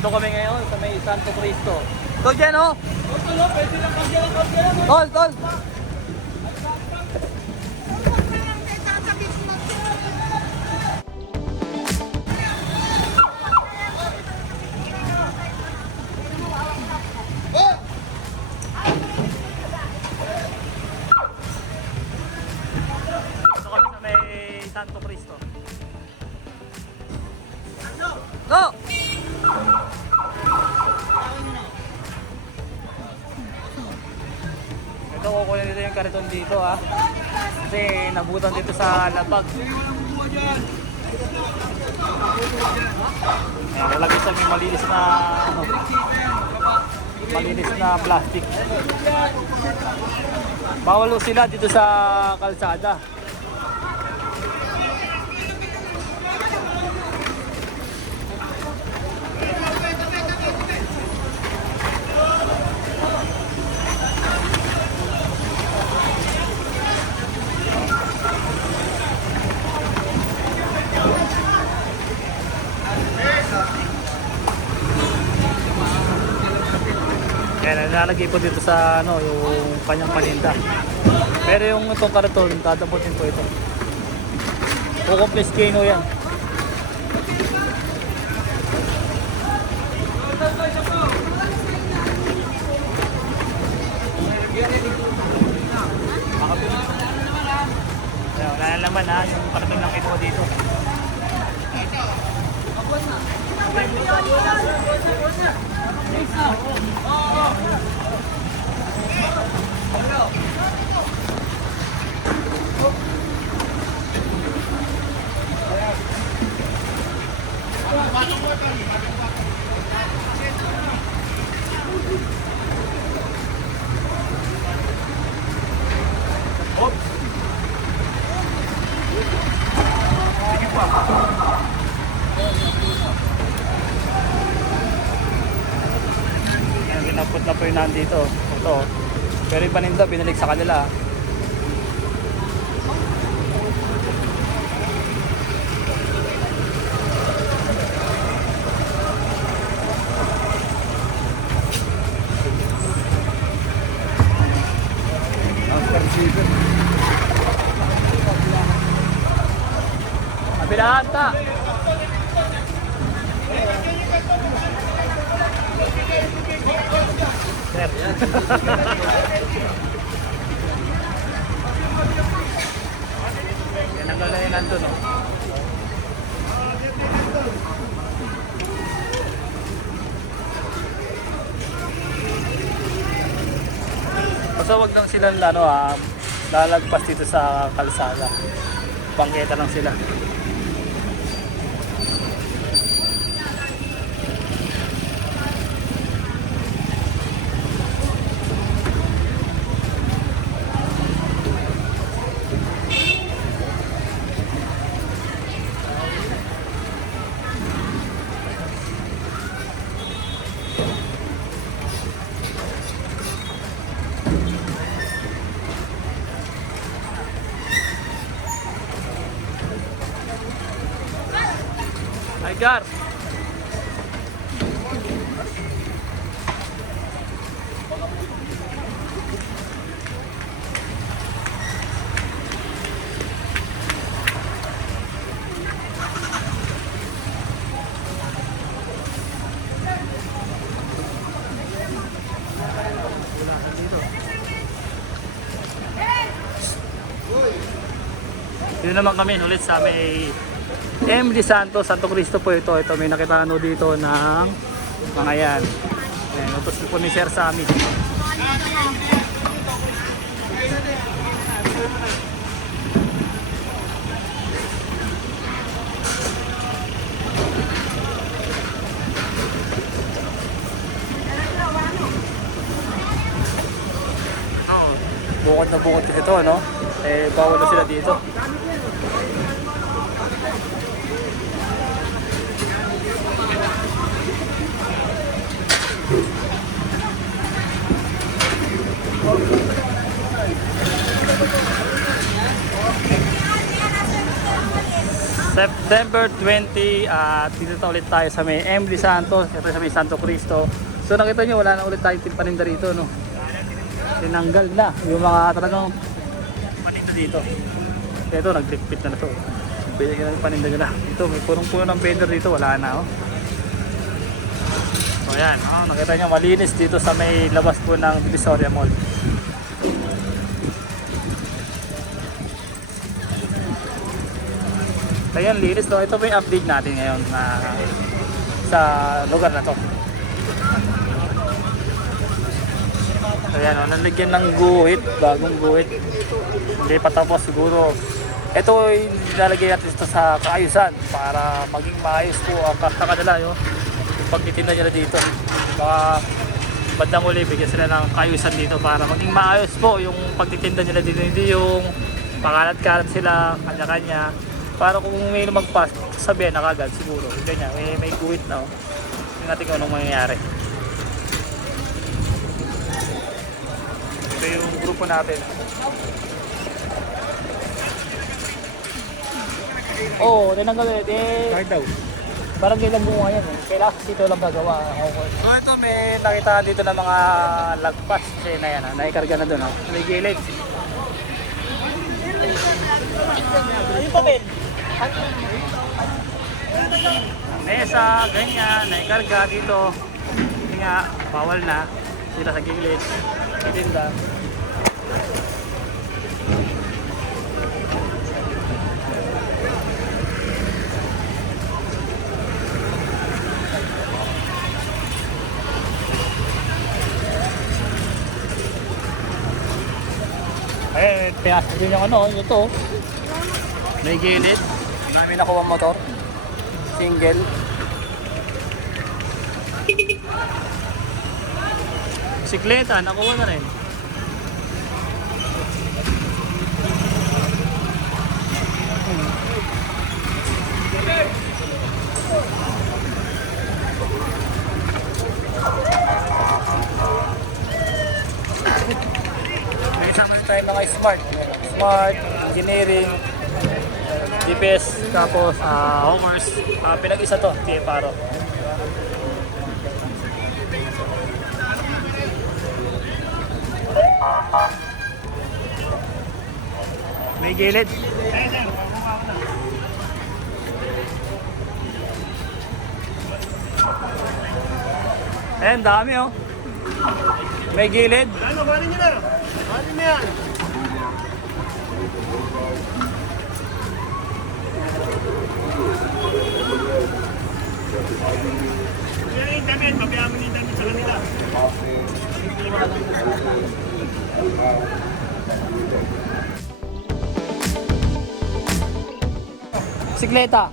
Dito kami ngayon sa may Santo Cristo. Tol dyan oh! Pwede lang kagyan. Tol, tol! Dito kami sa may Santo Cristo. Go! Ito, kukunin nito yung kariton dito ha. Kasi nabutan dito sa lapag. Ayan, lalagay sa may malinis na malinis na plastic. Bawal sila dito sa kalsada. Kaya nalalagay po dito sa ano, yung kanyang paninda. Pero yung itong karton, tataputin po ito. Kukumpliskain o yan. Ayan, wala na naman ha, yung karton lang kinuha dito. Pinaput na po yung nandito. Ito. Pero yung paninda, binalik sa kanila. Kabilaan ta! Yan ang lalayan nandun, no? Basta wag lang silang ano, lalagpas dito sa kalsada. Bangketa lang sila. Gar. Dito naman kami ulit sa may MD Santo Cristo po ito. Ito may nakita ano dito ng mga yan. Ayan, utos po ni Sir Sammy. Bukod na bukod ito, no? Eh, bawal na sila dito. September 20 at dito na ulit tayo sa may M. Santos, ito sa may Santo Cristo. So nakita nyo wala na ulit tayong paninda rito, no? Tinanggal na yung mga talagang paninda dito. Ito naglikpit na to. Pwede ka na paninda nila. Ito may punong-puno ng vendor dito, wala na, oh. So ayan, oh, nakita nyo malinis dito sa may labas po ng Divisoria Mall. Ayan, linis to. Ito po yung update natin ngayon sa lugar na to. Ayan, oh, nalagyan ng guhit, bagong guhit. Hindi pa tapos siguro. Ito yung nilalagay natin ito sa kaayusan para maging maayos po ang kanila yung pagtitinda nila dito. Baka bandang uli bigyan sila ng kaayusan dito para maging maayos po yung pagtitinda nila dito. Hindi yung pakalat-kalat sila kanya-kanya. Para kung may lumagpas, sabihin na kagad siguro. Ganyan, may guhit na. Tingnan natin kung anong mangyayari. Ito yung grupo natin. Oo, tinanggal ulit. Bakit daw? Parang kailang bunga yan. Kailangan dito lang gagawa. So ito may nakita dito ng mga lagpas. Kasi na yan, naikarga na doon. May gilid. Yung papel. Mesa, ganyan, naikarga dito. Hindi nga, bawal na. Sila sa gilid. Titinda. Eh, pinasok din yung ano, ito. May gilid. Namin nakuha motor. Single. Sikleta, nakuha na rin. May isama rin tayo mga smart, engineering, GPS, tapos homers. Pinag-isa to, TFRO. May gilid. Ayan, dami oh. May gilid. Ano, kuhanin nyo na. Kuhanin mo yan. Yan yung damit, pabayaan mo yung damit sa kanila. Sikleta.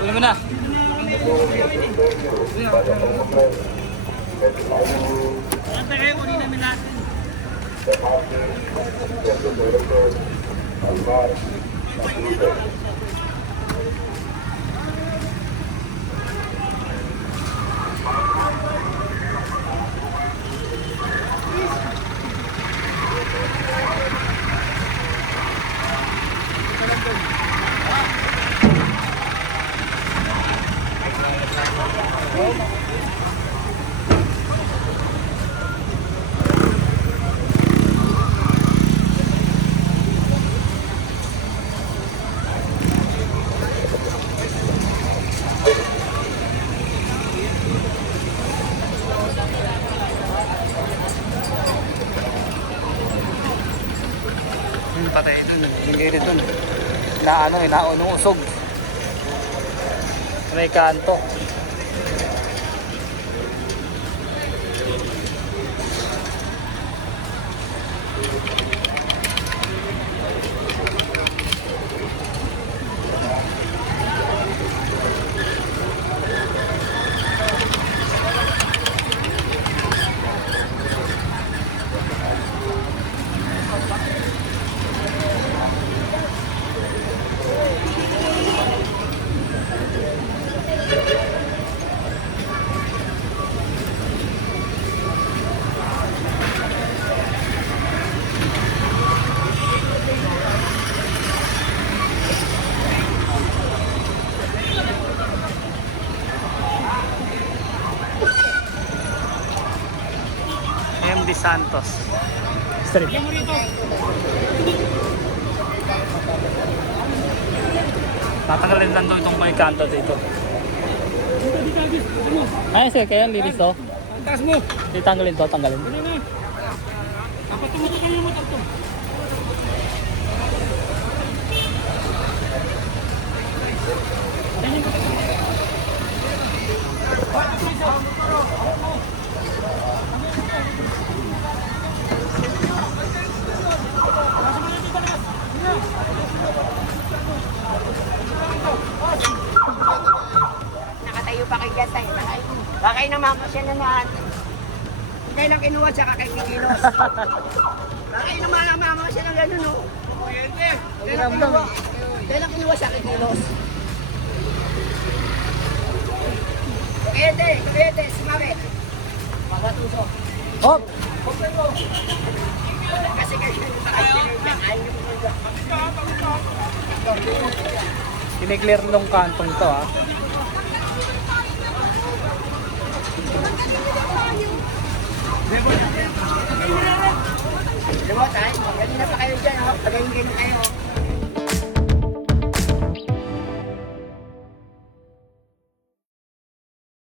Ulit mo na. Antay kayo, kunin namin natin. nilagay rin dun. Na ano, inaunong usog. May kanto. MD Santos Street. Tatanggalin lang daw itong may kanto dito. Ay, sige, kaya linis to. Taas mo. Tanggalin to, tanggalin. Ano na? Dapat tumutok kayo mo to. Nakatayo pa kay Gatay. Bakay na mama siya naman. Hindi lang kinuha siya kay Kikilos. Bakay na mama siya ng gano'n, no? Hindi lang kinuha siya kay Kikilos. Kuyete, sumabit. Magatuso. Hop! Kasi kayo yung ayaw yung Kiniklear nung kantong to, ha. Diba tayo? Ganyan na pa kayo dyan, oh. Pagayin kayo.